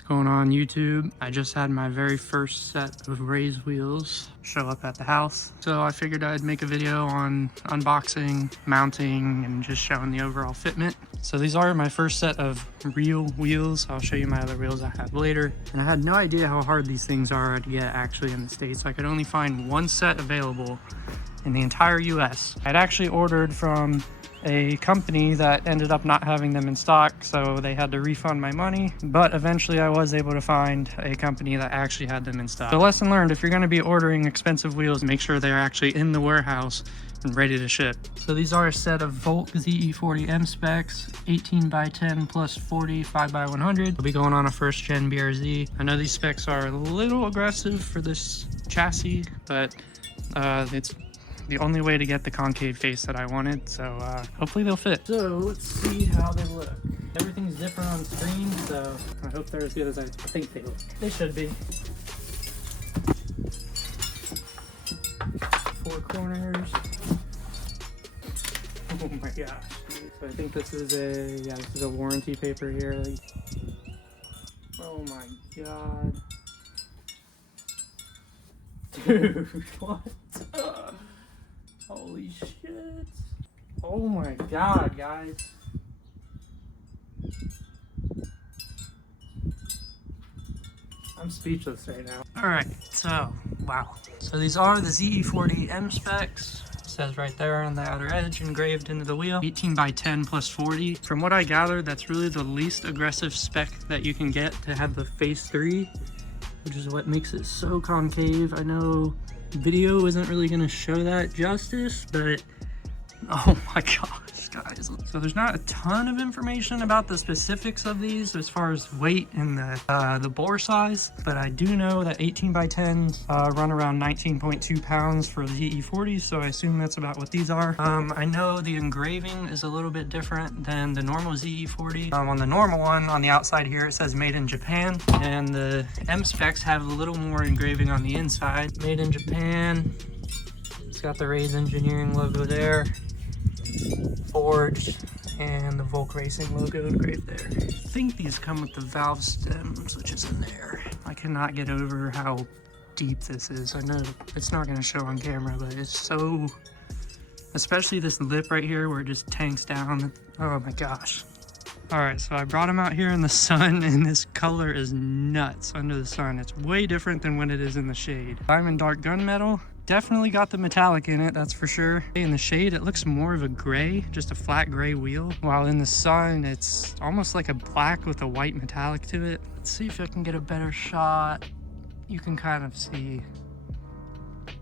What's going on YouTube? I just had my very first set of raised wheels show up at the house. So I figured I'd make a video on unboxing, mounting, and just showing the overall fitment. So these are my first set of real wheels. I'll show you my other wheels I have later. And I had no idea how hard these things are to get actually in the States. I could only find one set available in the entire US. I'd actually ordered from a company that ended up not having them in stock, so they had to refund my money, but eventually I was able to find a company that actually had them in stock. So lesson learned, if you're going to be ordering expensive wheels, make sure they're actually in the warehouse and ready to ship. So these are a set of Volk ZE40 M-Specs, 18 by 10 plus 40, 5 by 100. I'll be going on a first gen BRZ. I know these specs are a little aggressive for this chassis, but it's the only way to get the concave face that I wanted, so hopefully they'll fit. So let's see how they look. Everything's different on screen, so I hope they're as good as I think they look. They should be. 4 corners. Oh my gosh. So I think this is a warranty paper here. Oh my god. Dude, what? Holy shit. Oh my god, guys. I'm speechless right now. Alright, so, wow. So these are the ZE40 M-Specs. It says right there on the outer edge, engraved into the wheel. 18 by 10 plus 40. From what I gather, that's really the least aggressive spec that you can get to have the Phase 3, which is what makes it so concave. I know video isn't really going to show that justice, but oh my gosh, guys. So there's not a ton of information about the specifics of these as far as weight and the bore size, but I do know that 18 by 10 run around 19.2 pounds for the ZE40, so I assume that's about what these are. I know the engraving is a little bit different than the normal ZE40. On the normal one, on the outside here, it says made in Japan, and the M-Specs have a little more engraving on the inside. Made in Japan. It's got the Raise Engineering logo there, forged, and the Volk Racing logo engraved there. I think these come with the valve stems, which is in there. I cannot get over how deep this is. I know it's not going to show on camera, but it's so, especially this lip right here where it just tanks down. Oh my gosh. Alright, so I brought them out here in the sun, and this color is nuts under the sun. It's way different than when it is in the shade. Diamond dark gunmetal. Definitely got the metallic in it, that's for sure. In the shade, it looks more of a gray, just a flat gray wheel. While in the sun, it's almost like a black with a white metallic to it. Let's see if I can get a better shot. You can kind of see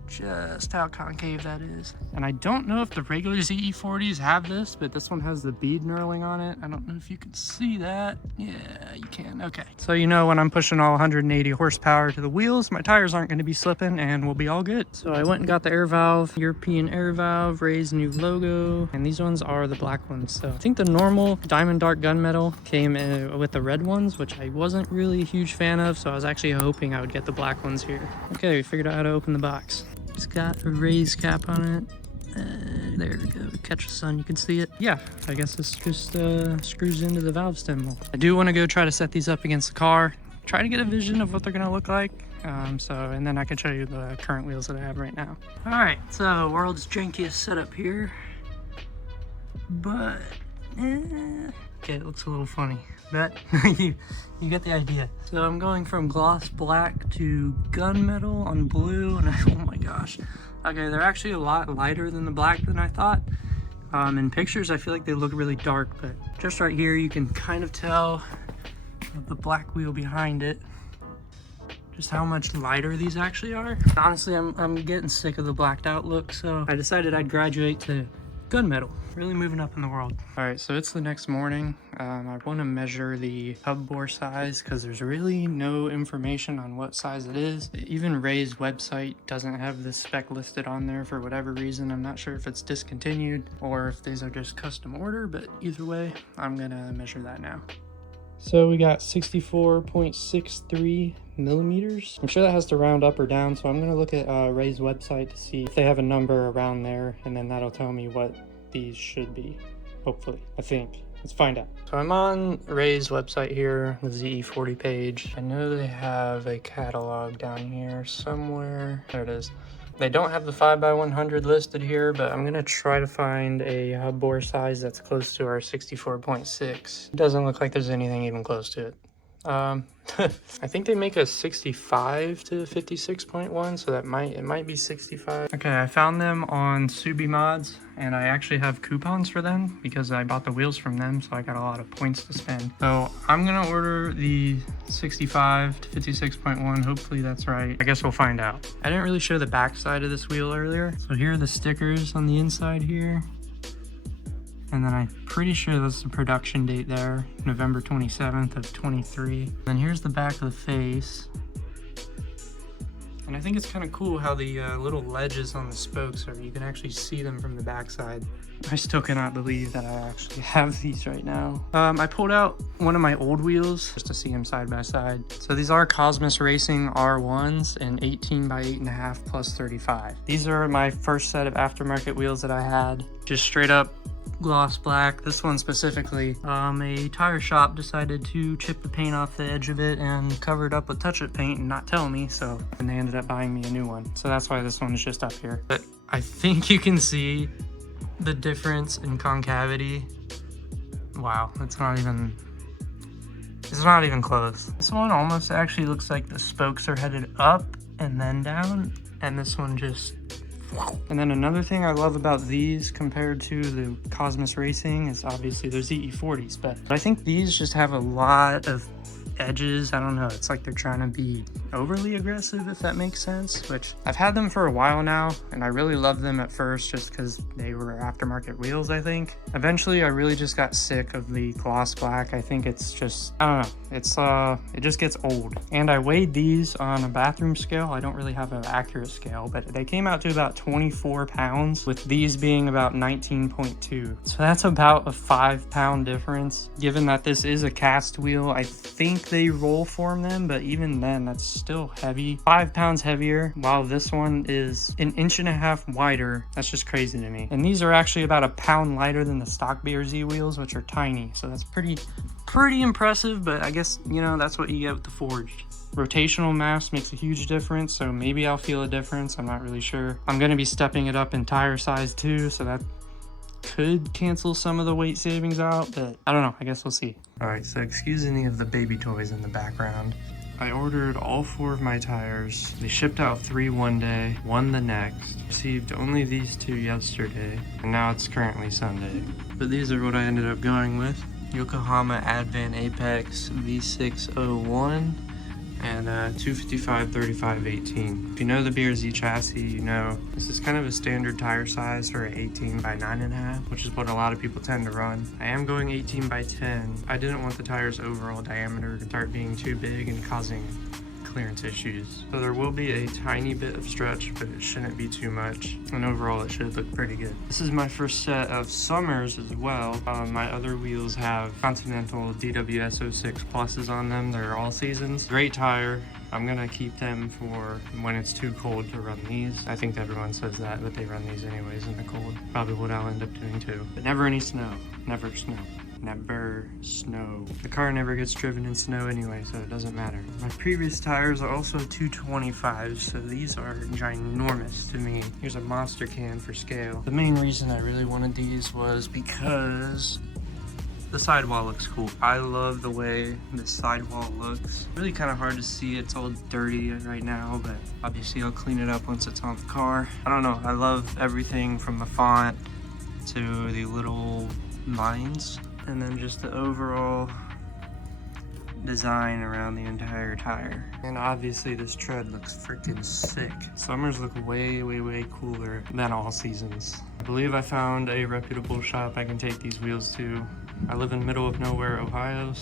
just how concave that is. And I don't know if the regular ZE40s have this, but this one has the bead knurling on it. I don't know if you can see that. Yeah, you can. Okay. So you know when I'm pushing all 180 horsepower to the wheels, my tires aren't going to be slipping and we'll be all good. So I went and got the air valve, European air valve, Raised new logo, and these ones are the black ones. So I think the normal diamond dark gunmetal came with the red ones, which I wasn't really a huge fan of, so I was actually hoping I would get the black ones here. Okay, we figured out how to open the box. It's got a raised cap on it. There we go. Catch the sun, you can see it. Yeah, I guess this just screws into the valve stem. I do want to go try to set these up against the car, try to get a vision of what they're going to look like. And then I can show you the current wheels that I have right now. All right, so world's jankiest setup here, but okay, it looks a little funny, but you get the idea. So I'm going from gloss black to gunmetal on blue, and oh my gosh. Okay, they're actually a lot lighter than the black than I thought. In pictures, I feel like they look really dark, but just right here, you can kind of tell the black wheel behind it, just how much lighter these actually are. Honestly, I'm getting sick of the blacked out look, so I decided I'd graduate to gunmetal. Really moving up in the world. All right, so it's the next morning. I want to measure the hub bore size because there's really no information on what size it is. Even Ray's website doesn't have this spec listed on there for whatever reason. I'm not sure if it's discontinued or if these are just custom order, but either way, I'm gonna measure that now. So we got 64.63 millimeters. I'm sure that has to round up or down, so I'm gonna look at Ray's website to see if they have a number around there, and then that'll tell me what these should be, hopefully, I think. Let's find out. So I'm on Ray's website here, the ZE40 page. I know they have a catalog down here somewhere. There it is. They don't have the 5x100 listed here, but I'm gonna try to find a hub bore size that's close to our 64.6. It doesn't look like there's anything even close to it. I think they make a 65 to 56.1, so it might be 65. Okay, I found them on Subi Mods, and I actually have coupons for them because I bought the wheels from them, so I got a lot of points to spend. So I'm gonna order the 65 to 56.1. Hopefully that's right. I guess we'll find out. I didn't really show the back side of this wheel earlier, so here are the stickers on the inside here. And then I'm pretty sure that's the production date there, November 27th of 23. Then here's the back of the face. And I think it's kind of cool how the little ledges on the spokes are, you can actually see them from the backside. I still cannot believe that I actually have these right now. I pulled out one of my old wheels just to see them side by side. So these are Cosmos Racing R1s and 18 by 8.5 plus 35. These are my first set of aftermarket wheels that I had. Just straight up gloss black. This one specifically, a tire shop decided to chip the paint off the edge of it and cover it up with touch-up paint and not tell me, and they ended up buying me a new one. So that's why this one is just up here. But I think you can see the difference in concavity. Wow, it's not even close. This one almost actually looks like the spokes are headed up and then down, and this one just... And then another thing I love about these compared to the Cosmos Racing is obviously they're ZE40s, but I think these just have a lot of edges. I don't know, it's like they're trying to be overly aggressive, if that makes sense, which I've had them for a while now, and I really loved them at first just because they were aftermarket wheels, I think. Eventually, I really just got sick of the gloss black. I think it's just, I don't know, it just gets old. And I weighed these on a bathroom scale. I don't really have an accurate scale, but they came out to about 24 pounds, with these being about 19.2. So that's about a 5-pound difference. Given that this is a cast wheel, I think they roll form them, but even then, that's still heavy. 5 pounds heavier, while this one is 1.5 inches wider. That's just crazy to me. And these are actually about a pound lighter than the stock BRZ wheels, which are tiny. So that's pretty impressive, but I guess, you know, that's what you get with the forged. Rotational mass makes a huge difference, so maybe I'll feel a difference. I'm not really sure. I'm going to be stepping it up in tire size too, so that could cancel some of the weight savings out, but I don't know. I guess we'll see. All right, so excuse any of the baby toys in the background. I ordered all 4 of my tires. They shipped out 3 one day, 1 the next. Received only these 2 yesterday, and now it's currently Sunday. But these are what I ended up going with. Yokohama Advan Apex V601 and 255/35/18. If you know the BRZ chassis, you know this is kind of a standard tire size for an 18 by 9.5, which is what a lot of people tend to run. I am going 18 by 10. I didn't want the tire's overall diameter to start being too big and causing clearance issues. So there will be a tiny bit of stretch, but it shouldn't be too much. And overall, it should look pretty good. This is my first set of Summers as well. My other wheels have Continental DWS06 pluses on them. They're all seasons. Great tire. I'm gonna keep them for when it's too cold to run these. I think everyone says that, but they run these anyways in the cold. Probably what I'll end up doing too. But never any snow. Never snow. Never snow. The car never gets driven in snow anyway, so it doesn't matter. My previous tires are also 225s, so these are ginormous to me. Here's a monster can for scale. The main reason I really wanted these was because the sidewall looks cool. I love the way this sidewall looks. Really kind of hard to see. It's all dirty right now, but obviously I'll clean it up once it's on the car. I don't know. I love everything from the font to the little lines, and then just the overall design around the entire tire. And obviously this tread looks freaking sick. Summers look way, way, way cooler than all seasons. I believe I found a reputable shop I can take these wheels to. I live in the middle of nowhere, Ohio,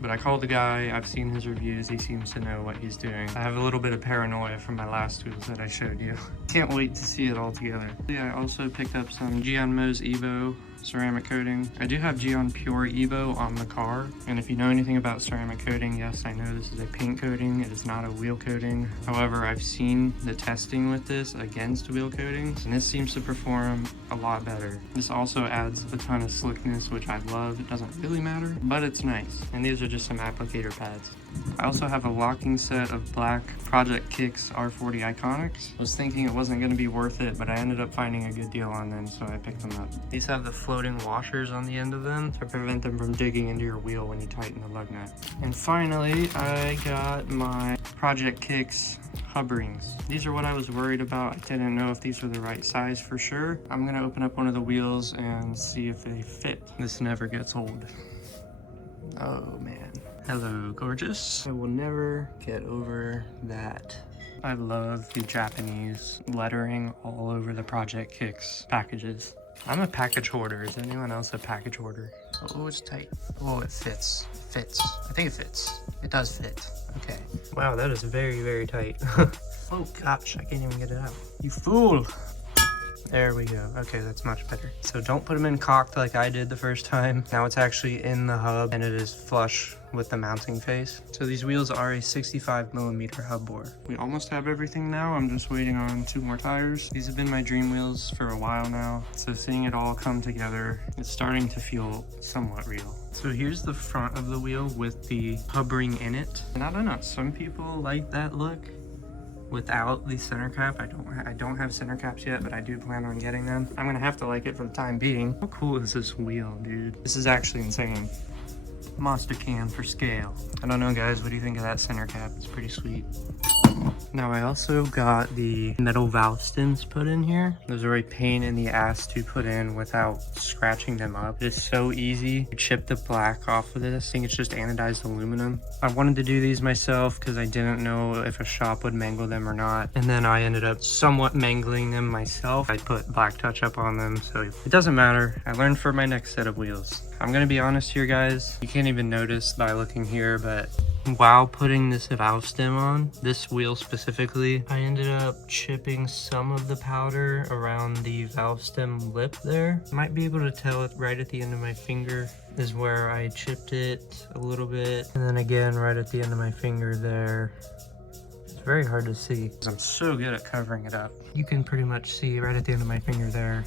but I called the guy. I've seen his reviews. He seems to know what he's doing. I have a little bit of paranoia from my last wheels that I showed you. Can't wait to see it all together. Yeah, I also picked up some Gianmo's Evo ceramic coating. I do have Geon Pure Evo on the car, and if you know anything about ceramic coating, yes, I know this is a paint coating, it is not a wheel coating. However, I've seen the testing with this against wheel coatings, and this seems to perform a lot better. This also adds a ton of slickness, which I love. It doesn't really matter, but it's nice. And these are just some applicator pads. I also have a locking set of black Project Kicks R40 Iconics. I was thinking it wasn't going to be worth it, but I ended up finding a good deal on them, so I picked them up. These have the floating washers on the end of them to prevent them from digging into your wheel when you tighten the lug nut. And finally, I got my Project Kicks hub rings. These are what I was worried about. I didn't know if these were the right size for sure. I'm going to open up one of the wheels and see if they fit. This never gets old. Oh man. Hello, gorgeous. I will never get over that. I love the Japanese lettering all over the Project Kicks packages. I'm a package hoarder. Is anyone else a package hoarder? Oh, it's tight. Oh, it fits. It fits. I think it fits. It does fit. Okay. Wow, that is very, very tight. Oh gosh, I can't even get it out. You fool! There we go. Okay, that's much better. So don't put them in cocked like I did the first time. Now it's actually in the hub and it is flush with the mounting face. So these wheels are a 65mm hub bore. We almost have everything now. I'm just waiting on 2 more tires. These have been my dream wheels for a while now. So seeing it all come together, it's starting to feel somewhat real. So here's the front of the wheel with the hub ring in it. And I don't know, some people like that look without the center cap. I don't have center caps yet, but I do plan on getting them. I'm gonna have to like it for the time being. How cool is this wheel, dude? This is actually insane. Monster can for scale. I don't know, guys, what do you think of that center cap? It's pretty sweet. Now I also got the metal valve stems put in here. Those are a pain in the ass to put in without scratching them up. It is so easy to chip the black off of this. I think it's just anodized aluminum. I wanted to do these myself because I didn't know if a shop would mangle them or not. And then I ended up somewhat mangling them myself. I put black touch up on them, so it doesn't matter. I learned for my next set of wheels. I'm gonna be honest here, guys. You can't even notice by looking here, but while putting this valve stem on, this wheel specifically, I ended up chipping some of the powder around the valve stem lip there. Might be able to tell it right at the end of my finger is where I chipped it a little bit. And then again, right at the end of my finger there. It's very hard to see. I'm so good at covering it up. You can pretty much see right at the end of my finger there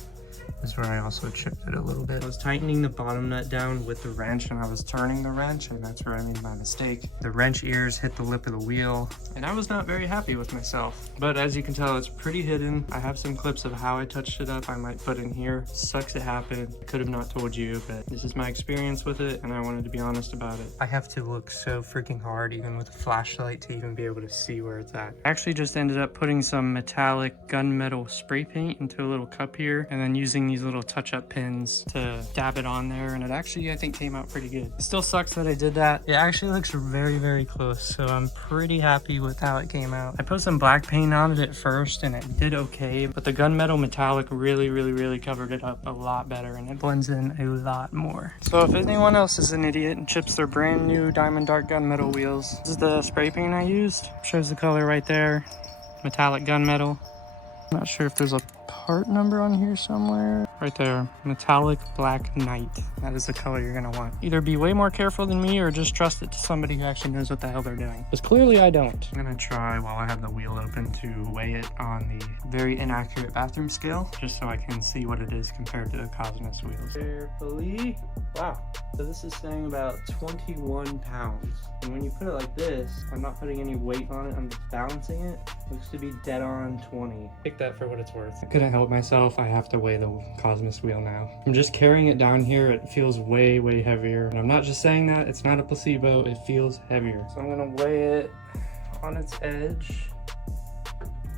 is where I also chipped it a little bit. I was tightening the bottom nut down with the wrench and I was turning the wrench, and that's where I made my mistake. The wrench ears hit the lip of the wheel and I was not very happy with myself. But as you can tell, it's pretty hidden. I have some clips of how I touched it up I might put in here. Sucks it happened. I could have not told you, but this is my experience with it and I wanted to be honest about it. I have to look so freaking hard even with a flashlight to even be able to see where it's at. I actually just ended up putting some metallic gunmetal spray paint into a little cup here and then using these little touch-up pins to dab it on there, and it actually I think came out pretty good. It still sucks that I did that. It actually looks very, very close, so I'm pretty happy with how it came out. I put some black paint on it at first and it did okay, but the gunmetal metallic really covered it up a lot better and it blends in a lot more. So if anyone else is an idiot and chips their brand new Diamond Dark gunmetal wheels, this is the spray paint I used. Shows the color right there, metallic gunmetal. I'm not sure if there's a part number on here somewhere. Right there, metallic black night. That is the color you're gonna want. Either be way more careful than me or just trust it to somebody who actually knows what the hell they're doing. Because clearly I don't. I'm gonna try while I have the wheel open to weigh it on the very inaccurate bathroom scale, just so I can see what it is compared to the Cosmos wheels. Carefully. Wow. So this is saying about 21 pounds. And when you put it like this, I'm not putting any weight on it, I'm just balancing it. Looks to be dead on 20. Take that for what it's worth. I couldn't help myself, I have to weigh the Cosmos wheel now. I'm just carrying it down here, it feels way heavier. And I'm not just saying that, it's not a placebo, it feels heavier. So I'm gonna weigh it on its edge.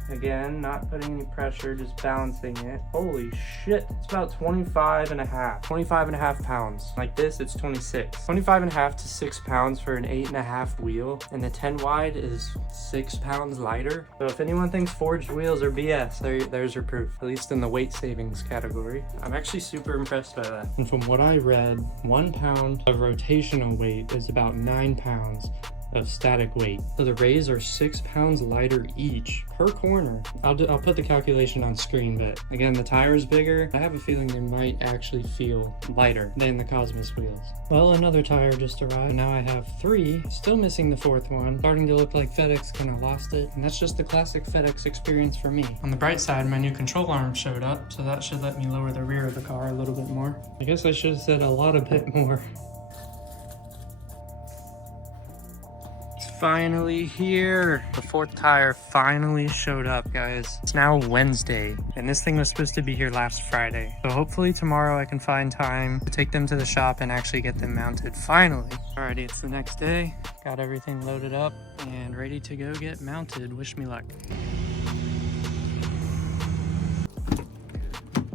Again, not putting any pressure, just balancing it. Holy shit, it's about 25 and a half pounds. Like this, it's 26. 25 and a half to 6 pounds for an 8.5 wheel, and the 10 wide is 6 pounds lighter. So if anyone thinks forged wheels are BS, there's your proof, at least in the weight savings category. I'm actually super impressed by that. And from what I read, 1 pound of rotational weight is about 9 pounds of static weight. So the rays are 6 pounds lighter each per corner. I'll put the calculation on screen, but again, the tire's bigger. I have a feeling they might actually feel lighter than the Cosmos wheels. Well, another tire just arrived. Now I have 3, still missing the 4th one. Starting to look like FedEx kind of lost it, and that's just the classic FedEx experience for me. On the bright side, my new control arm showed up, so that should let me lower the rear of the car a little bit more. I guess I should have said a bit more. Finally here. The 4th tire finally showed up, guys. It's now Wednesday, and this thing was supposed to be here last Friday. So hopefully tomorrow I can find time to take them to the shop and actually get them mounted, finally. Alrighty, it's the next day. Got everything loaded up and ready to go get mounted. Wish me luck.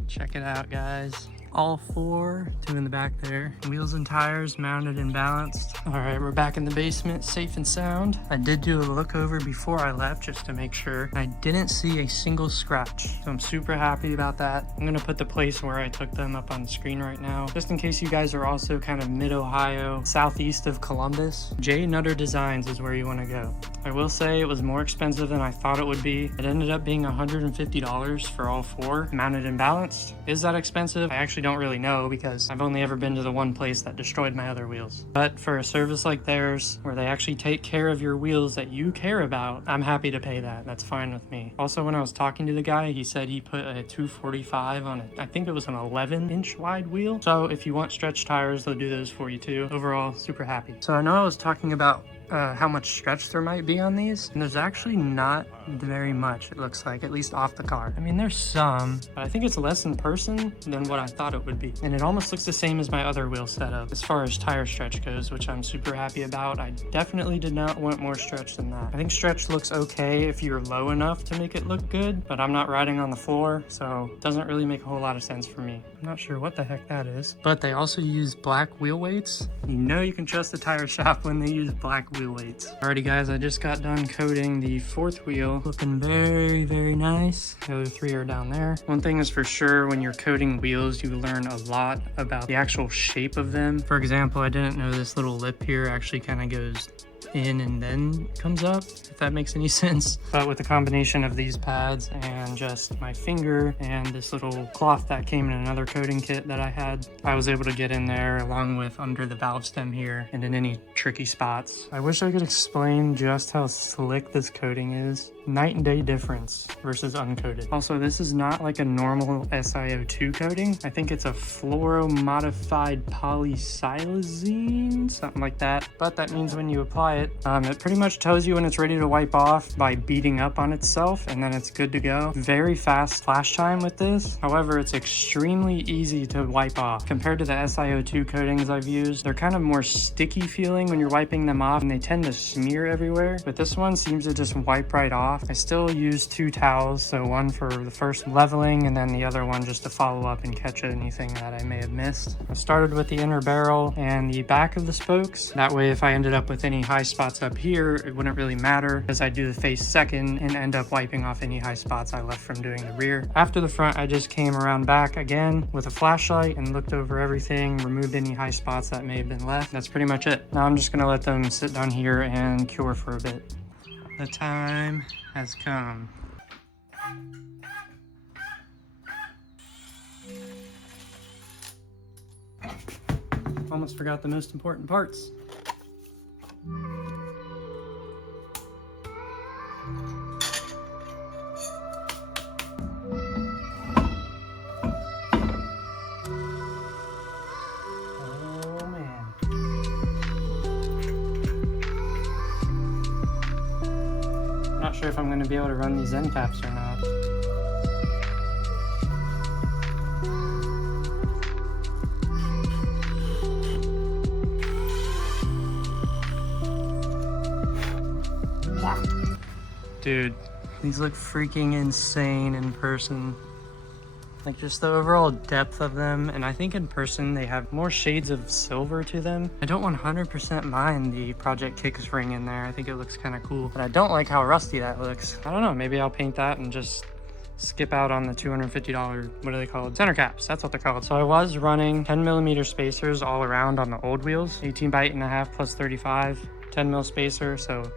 Check it out, guys. All 4, 2 in the back there. Wheels and tires mounted and balanced. All right, we're back in the basement, safe and sound. I did do a look over before I left just to make sure. I didn't see a single scratch, so I'm super happy about that. I'm gonna put the place where I took them up on the screen right now, just in case you guys are also kind of mid-Ohio, southeast of Columbus. J Nutter Designs is where you wanna go. I will say it was more expensive than I thought it would be. It ended up being $150 for all 4, mounted and balanced. Is that expensive? I actually don't really know because I've only ever been to the one place that destroyed my other wheels. But for a service like theirs, where they actually take care of your wheels that you care about, I'm happy to pay that. That's fine with me. Also, when I was talking to the guy, he said he put a 245 on it. I think it was an 11-inch wide wheel. So if you want stretch tires, they'll do those for you too. Overall, super happy. So I know I was talking about how much stretch there might be on these, and there's actually not very much, it looks like, at least off the car. I mean, there's some, but I think it's less in person than what I thought it would be, and it almost looks the same as my other wheel setup as far as tire stretch goes, which I'm super happy about. I definitely did not want more stretch than that. I think stretch looks okay if you're low enough to make it look good, but I'm not riding on the floor, so it doesn't really make a whole lot of sense for me. I'm not sure what the heck that is, but they also use black wheel weights. You know you can trust the tire shop when they use black wheel weights. Alrighty guys, I just got done coating the 4th wheel. Looking very, very nice. The other 3 are down there. One thing is for sure, when you're coating wheels, you learn a lot about the actual shape of them. For example, I didn't know this little lip here actually kind of goes in and then comes up, if that makes any sense. But with the combination of these pads and just my finger and this little cloth that came in another coating kit that I had, I was able to get in there along with under the valve stem here and in any tricky spots. I wish I could explain just how slick this coating is. Night and day difference versus uncoated. Also, this is not like a normal SiO2 coating. I think it's a fluoro-modified polysilazine, something like that. But that means when you apply it, it pretty much tells you when it's ready to wipe off by beating up on itself, and then it's good to go. Very fast flash time with this. However, it's extremely easy to wipe off. Compared to the SiO2 coatings I've used, they're kind of more sticky feeling when you're wiping them off, and they tend to smear everywhere. But this one seems to just wipe right off. I still use 2 towels, so one for the first leveling and then the other one just to follow up and catch anything that I may have missed. I started with the inner barrel and the back of the spokes. That way, if I ended up with any high spots up here, it wouldn't really matter, because I do the face second and end up wiping off any high spots I left from doing the rear. After the front, I just came around back again with a flashlight and looked over everything, removed any high spots that may have been left. That's pretty much it. Now I'm just gonna let them sit down here and cure for a bit. The time has come. Almost forgot the most important parts. Not sure if I'm going to be able to run these end caps or not. Dude, these look freaking insane in person. Like, just the overall depth of them, and I think in person they have more shades of silver to them. I don't 100% mind the Project Kicks ring in there. I think it looks kind of cool, but I don't like how rusty that looks. I don't know, maybe I'll paint that and just skip out on the $250, what are they called? Center caps, that's what they're called. So I was running 10mm spacers all around on the old wheels, 18 by 8.5 plus 35. 10 mil spacer, so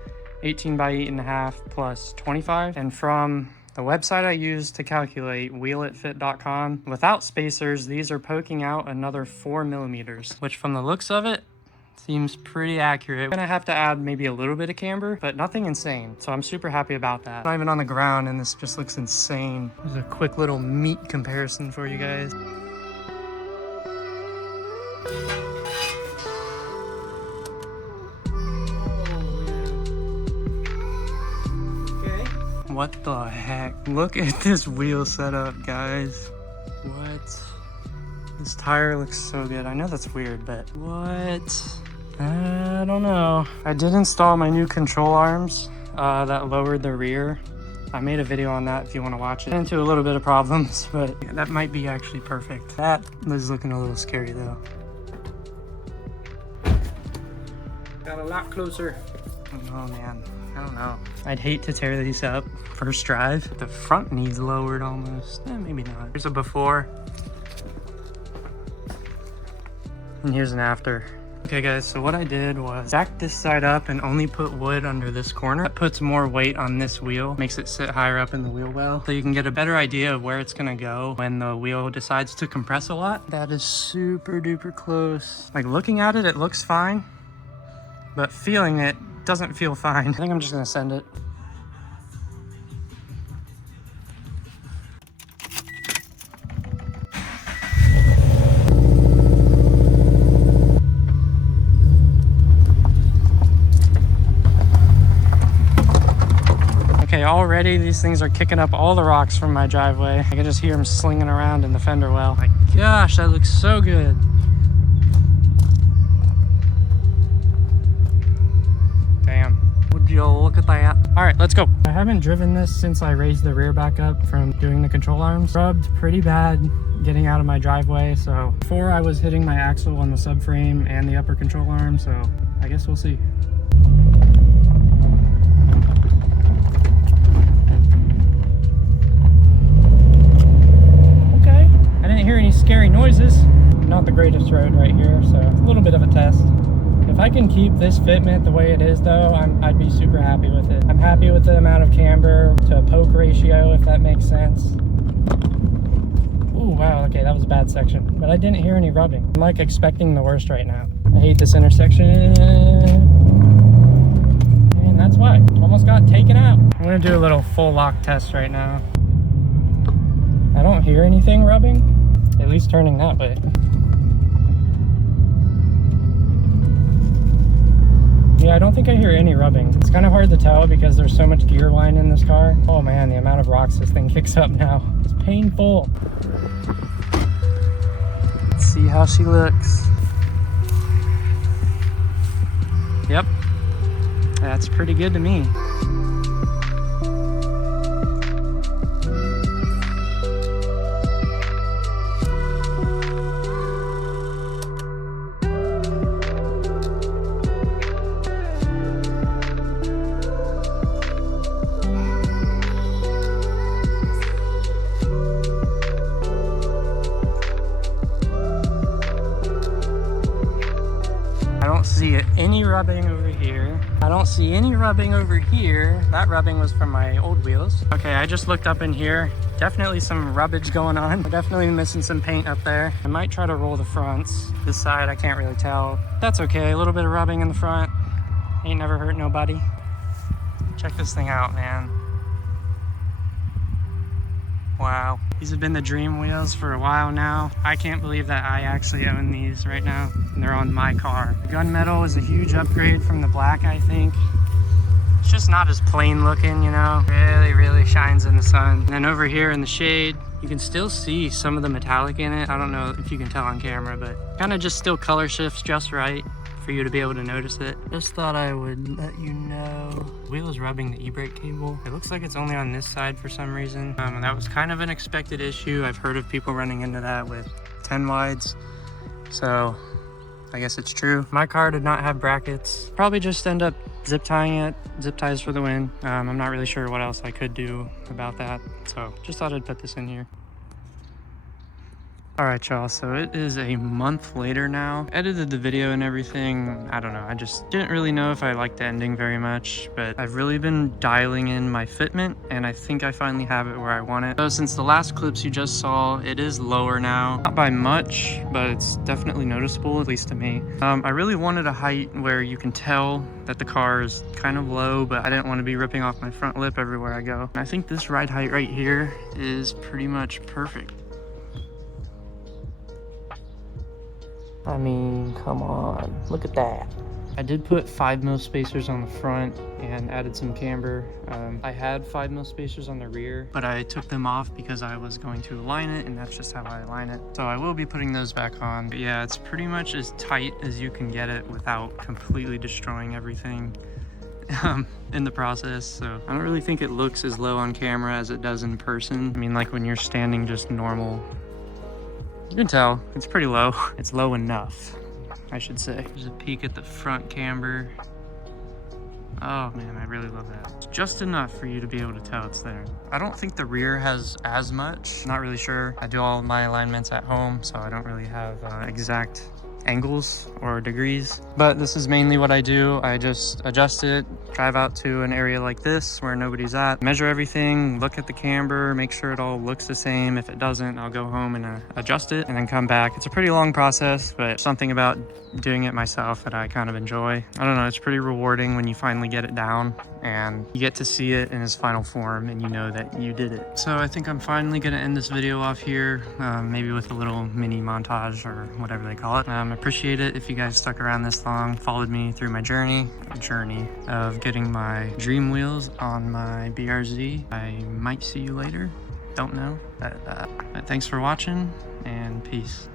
18 by 8.5 plus 25. And from the website I used to calculate, wheelitfit.com, without spacers, these are poking out another 4 millimeters, which from the looks of it, seems pretty accurate. I'm gonna have to add maybe a little bit of camber, but nothing insane. So I'm super happy about that. Not even on the ground, and this just looks insane. There's a quick little meat comparison for you guys. What the heck? Look at this wheel setup, guys. What? This tire looks so good. I know that's weird, but what? I don't know. I did install my new control arms that lowered the rear. I made a video on that if you want to watch it. Into a little bit of problems, but yeah, that might be actually perfect. That is looking a little scary though. Got a lot closer. Oh man. I don't know. I'd hate to tear these up first drive. The front needs lowered almost. Maybe not. Here's a before. And here's an after. Okay guys, so what I did was stack this side up and only put wood under this corner. That puts more weight on this wheel, makes it sit higher up in the wheel well, so you can get a better idea of where it's gonna go when the wheel decides to compress a lot. That is super duper close. Like looking at it, it looks fine, but feeling it doesn't feel fine. I think I'm just gonna send it. Okay, already these things are kicking up all the rocks from my driveway. I can just hear them slinging around in the fender well. My gosh, that looks so good. Would you look at that? All right, let's go. I haven't driven this since I raised the rear back up from doing the control arms. Rubbed pretty bad getting out of my driveway. So before I was hitting my axle on the subframe and the upper control arm. So I guess we'll see. Okay. I didn't hear any scary noises. Not the greatest road right here, so it's a little bit of a test. If I can keep this fitment the way it is though, I'd be super happy with it. I'm happy with the amount of camber to poke ratio, if that makes sense. Ooh, wow, okay, that was a bad section. But I didn't hear any rubbing. I'm like expecting the worst right now. I hate this intersection. And that's why. Almost got taken out. I'm gonna do a little full lock test right now. I don't hear anything rubbing, at least turning that way. Yeah, I don't think I hear any rubbing. It's kind of hard to tell because there's so much gear line in this car. Oh man, the amount of rocks this thing kicks up now. It's painful. Let's see how she looks. Yep, that's pretty good to me. I don't see any rubbing over here. I don't see any rubbing over here. That rubbing was from my old wheels. Okay, I just looked up in here. Definitely some rubbage going on. We're definitely missing some paint up there. I might try to roll the fronts. This side, I can't really tell. That's okay, a little bit of rubbing in the front. Ain't never hurt nobody. Check this thing out, man. Wow. These have been the dream wheels for a while now. I can't believe that I actually own these right now. And they're on my car. The gunmetal is a huge upgrade from the black, I think. It's just not as plain looking, you know? Really shines in the sun. And then over here in the shade, you can still see some of the metallic in it. I don't know if you can tell on camera, but kind of just still color shifts just right for you to be able to notice it. Just thought I would let you know. Wheel is rubbing the e-brake cable. It looks like it's only on this side for some reason. And that was kind of an expected issue. I've heard of people running into that with 10 wides. So I guess it's true. My car did not have brackets. Probably just end up zip tying it. Zip ties for the win. I'm not really sure what else I could do about that. So just thought I'd put this in here. Alright y'all, so it is a month later now. Edited the video and everything. I don't know, I just didn't really know if I liked the ending very much, but I've really been dialing in my fitment and I think I finally have it where I want it. So since the last clips you just saw, it is lower now. Not by much, but it's definitely noticeable, at least to me. I really wanted a height where you can tell that the car is kind of low, but I didn't want to be ripping off my front lip everywhere I go. I think this ride height right here is pretty much perfect. I mean, come on, look at that. I did put 5mm spacers on the front and added some camber. I had 5mm spacers on the rear, but I took them off because I was going to align it, and that's just how I align it. So I will be putting those back on. But yeah, it's pretty much as tight as you can get it without completely destroying everything in the process. So I don't really think it looks as low on camera as it does in person. I mean, like when you're standing just normal, you can tell it's pretty low. It's low enough, I should say. There's a peek at the front camber. Oh man, I really love that. It's just enough for you to be able to tell it's there. I don't think the rear has as much. Not really sure. I do all of my alignments at home, so I don't really have exact angles or degrees, but this is mainly what I do. I just adjust it, drive out to an area like this where nobody's at, measure everything, look at the camber, make sure it all looks the same. If it doesn't, I'll go home and adjust it and then come back. It's a pretty long process, but something about doing it myself that I kind of enjoy. I don't know, it's pretty rewarding when you finally get it down and you get to see it in its final form and you know that you did it. So I think I'm finally gonna end this video off here, maybe with a little mini montage or whatever they call it. Appreciate it if you guys stuck around this long, followed me through my journey of getting my dream wheels on my BRZ. I might see you later, don't know, but thanks for watching and peace.